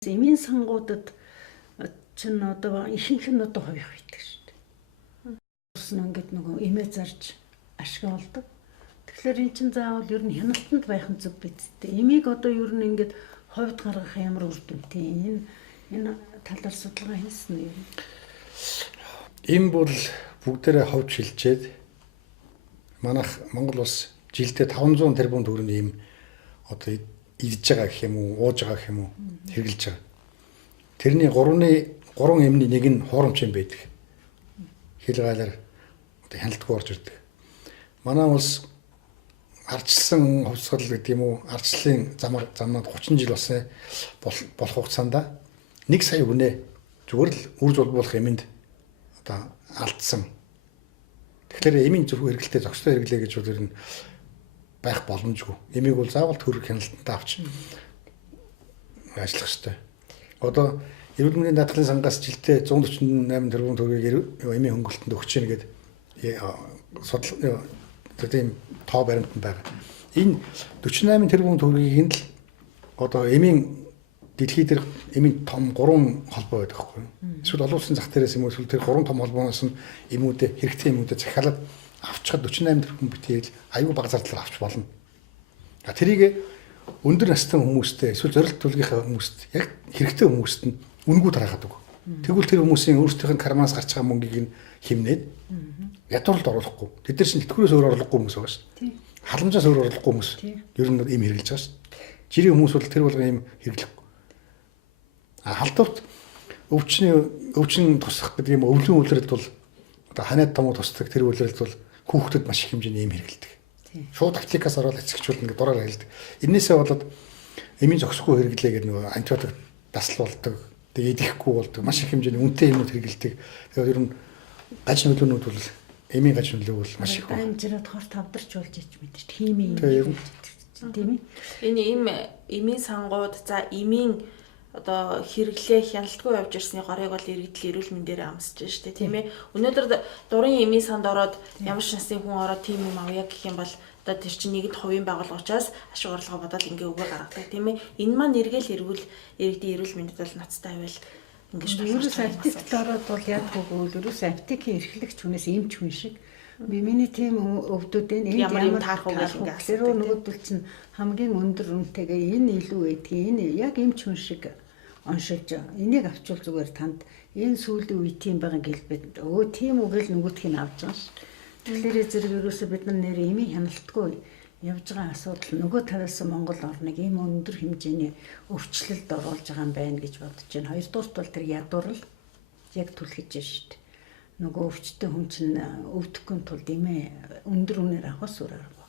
Эмийн сангуудад чинь одоо ихэнх нь одоо хувих байдаг шүү дээ. Ус нь ингээд нөгөө эмээ зарж ашиг олдог. Тэгэхээр эн чинь заавал ер нь хяналтанд байх нь зөв биз дээ. Эмийг одоо ер нь ингээд ховд гаргах ямар үр дүнтэй энэ талаар судалгаа хийсэн юм. Эм бол бүгдээрээ ховд шилжээд манайх Монгол улс жилдээ 500 тэрбум төгрөгийн эм одоо идж байгаа гэх юм уу, ууж байгаа гэх юм уу, хэрглэж байгаа. Тэрний 3 эмний нэг нь хуурамч юм байдаг. Хил гайлаар одоо хяналтгүй орж ирдэг. Манай улс ардчилсан хувьсгал гэдэг юм уу, ардчлалын замнаад 30 жил болсон болох хугацаанд 1 сая хүнээ зүгээр л үр зулбуулах эмэнд одоо алдсан. Тэгэхээр эмийн зөвхөн хэрэгэлтэй зохистой хэрэглээ гэж бол ер нь байх боломжгүй. Эмийг бол заавал төрөх хяналтанд авч ажиллах хэрэгтэй. Одоо эрүүл мэндийн даатгалын сангаас жилдээ 148 тэрбум төгрөгийг эмийн хөнгөлөлтөнд өгч яах гээд судал тийм тоо баримтанд байгаа. Энэ 48 тэрбум төгрөгийг нь л одоо эмийн дэлхий дээр эмийн том 3 холбоо байдаг байхгүй юу? Эсвэл олон улсын зах дээрээс юм уу эсвэл тэр 3 том холбооноос нь эмүүдээ хэрэгтэй эмүүдээ захиалаад авчихад 48 тэрбум битээл аюул бага зардлаар авч болно. Тэрийг өндөр настай хүмүүстэй эсвэл зорилт төлгийнхаа хүмүүст яг хэрэгтэй хүмүүст нь үнэгүй тарахад үг. Тэгвэл тэр хүмүүсийн өөрсдийнх нь карманаас гарч байгаа мөнгийг нь хэмнээд ядууралд оруулахгүй. Тэд нар чинь тэтгэврээс өөр оруулахгүй хүмүүс байгаа шүү дээ. Халамжаас өөр оруулахгүй хүмүүс ер нь им хэрэглэж байгаа шүү дээ. Жирийн хүмүүс бол тэр болгон им хэрэглэхгүй. Халдварт өвчин тусах гэдэг юм өвлөн үйлрэлд бол одоо ханаад томоо тусдаг тэр үйлрэлд бол хүүхдэд маш их хэмжээний им хэрэглэдэг. Шууд аптекаас ороод эцэгчүүд ингээд дураар хэлдэг. Энээсээ болоод эмийн зохисгүй хэрэглээ гэдэг нөгөө антибиотик таслуулдаг. Тэгээ идэхгүй болдог. Маш их хэмжээний үнэтэй юмнууд хэрэглэдэг. Тэгээд ер нь гаж нөлөөнүүд бол эмийн гаж нөлөө бол маш их. Амжираад хор тавдарч болж ич мэдэж химийн тийм ээ. Энэ эмийн сангууд за эмийн одоо хэрэглээ хяналтгүй явж ирсний горыг бол иргэдэл эрүүл мэндээр амсаж штэ тийм ээ. Өнөөдөр дурын эмийн санд ороод ямар ч насны хүн ороод тийм юм авъя гэх юм бол одоо тэр чинь нэгд хувийн байгууллага учраас ашиг орлого бодоод ингээ үгээ гаргадаг тийм ээ. Энэ маань эргээл эргүүл иргэдийн эрүүл мэндэд бол ноцтой байвал ингэж ерөөс аптект ороод бол яг хөөг ерөөс аптекийн эрхлэгч хүнээс эмч хүн шиг миний тийм өвдөд энэ ямар юм таарах уу гэж ингээ асуудаг. Нөгөөдөл чинь хамгийн өндөр үнэтэйгээ энэ илүү байдгийг энэ яг эмч хүн шиг оншилж энийг авчвал зүгээр танд энэ сүүлийн үе тийм байгаа гэлбэд тийм үгээл нөгөөдхийг авч байгаа ш. Тэгэхээр зэрэг ерөөсө бид нар нэр эмийн хяналтгүй явж байгаа асуудал нөгөө талаас Монгол орныг ийм өндөр хэмжээний өвчлөлд оруулж байгаа юм байна гэж бодож байна. Хоёрдуурт бол тэр ядуурл яг түлхэж байна шүү дээ. Нөгөө өвчтөе хүн чинь өвдөхгүй тулд эмээ өндөр үнээр авахс өөр арга.